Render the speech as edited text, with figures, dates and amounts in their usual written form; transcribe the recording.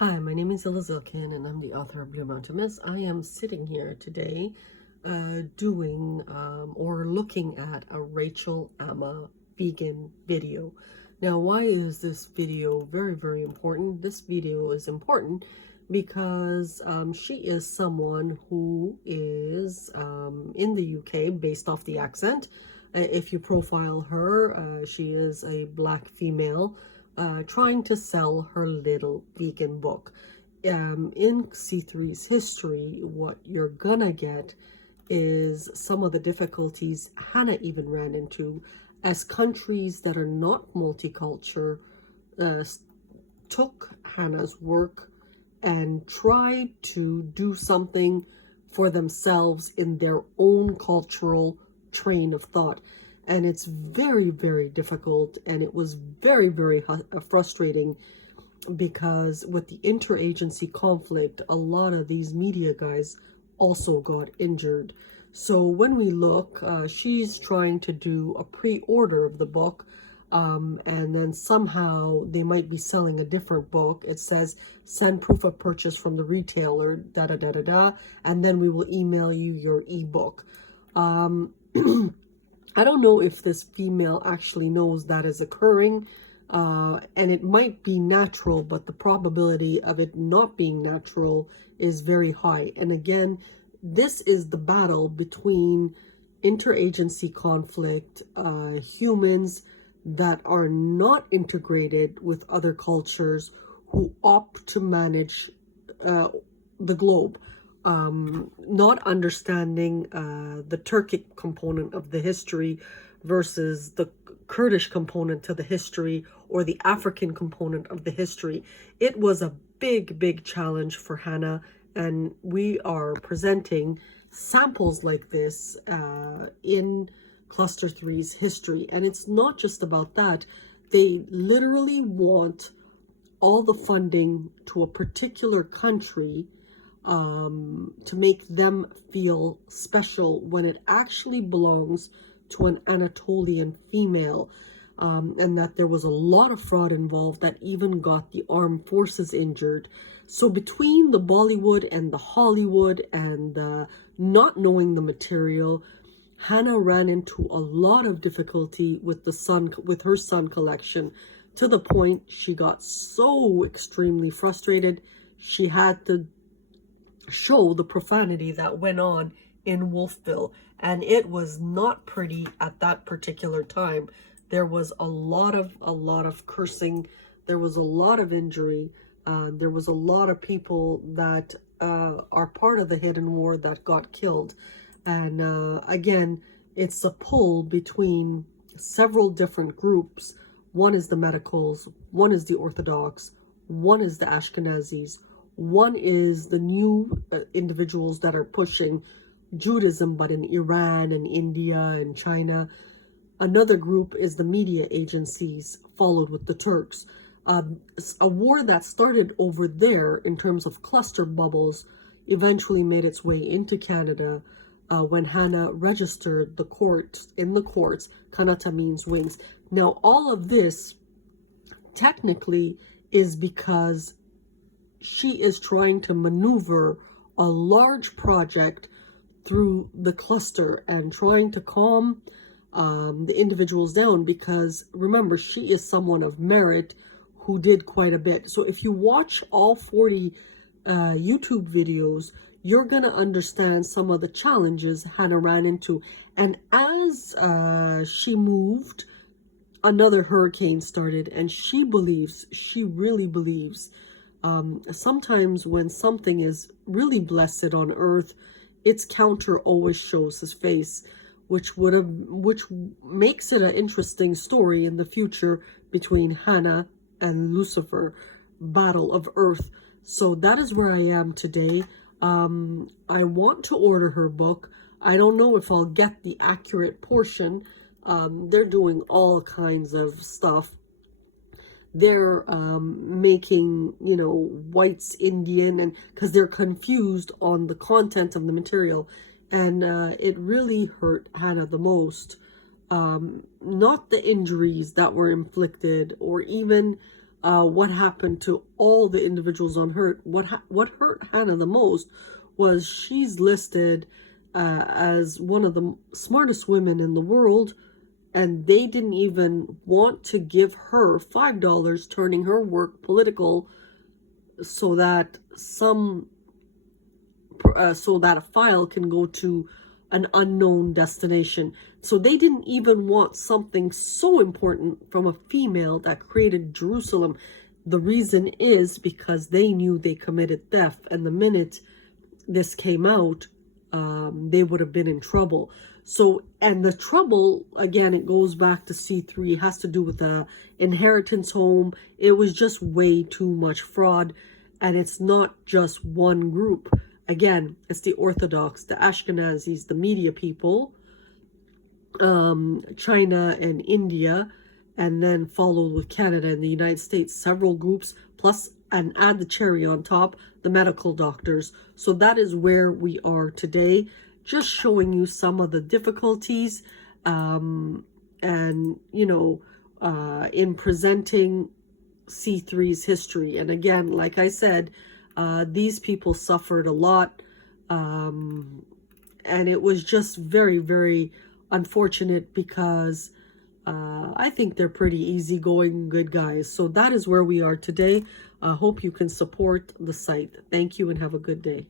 Hi, my name is Hanna Ilkin, and I'm the author of Blue Mountain Mist. I am sitting here today doing or looking at a Rachel Amma vegan video. Now, why is this video very, very important? This video is important because she is someone who is in the UK based off the accent. If you profile her, she is a black female trying to sell her little vegan book. In C3's history, what you're gonna get is some of the difficulties Hanna even ran into as countries that are not multicultural took Hanna's work and tried to do something for themselves in their own cultural train of thought. And it's very, very difficult, and it was very, very frustrating because with the interagency conflict, a lot of these media guys also got injured. So when we look, she's trying to do a pre-order of the book, and then somehow they might be selling a different book. It says send proof of purchase from the retailer, da da da da da, and then we will email you your ebook. I don't know if this female actually knows that is occurring, and it might be natural, but the probability of it not being natural is very high. And again, this is the battle between interagency conflict, humans that are not integrated with other cultures who opt to manage the globe. Not understanding the Turkic component of the history versus the Kurdish component to the history, or the African component of the history. It was a big, big challenge for Hanna, and we are presenting samples like this in Cluster 3's history. And it's not just about that. They literally want all the funding to a particular country to make them feel special when it actually belongs to an Anatolian female, and that there was a lot of fraud involved that even got the armed forces injured. So between the Bollywood and the Hollywood and not knowing the material, Hanna ran into a lot of difficulty with her Sun collection, to the point she got so extremely frustrated she had to show the profanity that went on in WOLFVILLE, and it was not pretty at that particular time. There was a lot of cursing, there was a lot of injury, there was a lot of people that are part of the hidden war that got killed. And again, it's a pull between several different groups. One is the medicals, one is the Orthodox, one is the Ashkenazis, one is the new individuals that are pushing Judaism, but in Iran and India and China. Another group is the media agencies, followed with the Turks. A war that started over there in terms of cluster bubbles eventually made its way into Canada when Hanna registered in the courts. Kanata means wings. Now, all of this technically is because she is trying to maneuver a large project through the cluster and trying to calm the individuals down, because remember, she is someone of merit who did quite a bit. So if you watch all 40 YouTube videos, you're going to understand some of the challenges Hanna ran into. And as she moved, another hurricane started, and she really believes, sometimes when something is really blessed on earth, its counter always shows his face, which makes it an interesting story in the future between Hanna and Lucifer, battle of earth. So that is where I am today. I want to order her book. I don't know if I'll get the accurate portion. They're doing all kinds of stuff. They're making, whites Indian, and because they're confused on the content of the material. And it really hurt Hanna the most. Not the injuries that were inflicted, or even what happened to all the individuals on hurt. What hurt Hannah the most was she's listed as one of the smartest women in the world, and they didn't even want to give her $5, turning her work political, so that a file can go to an unknown destination. So they didn't even want something so important from a female that created Jerusalem. The reason is because they knew they committed theft, and the minute this came out, they would have been in trouble. So, and the trouble, again, it goes back to C3, has to do with the inheritance home. It was just way too much fraud, and it's not just one group. Again, it's the Orthodox, the Ashkenazis, the media people, China and India, and then followed with Canada and the United States, several groups, plus, and add the cherry on top, the medical doctors. So that is where we are today, just showing you some of the difficulties, and, you know, in presenting C3's history. And again, like I said, these people suffered a lot, and it was just very, very unfortunate, because I think they're pretty easygoing, good guys. So that is where we are today. I hope you can support the site. Thank you and have a good day.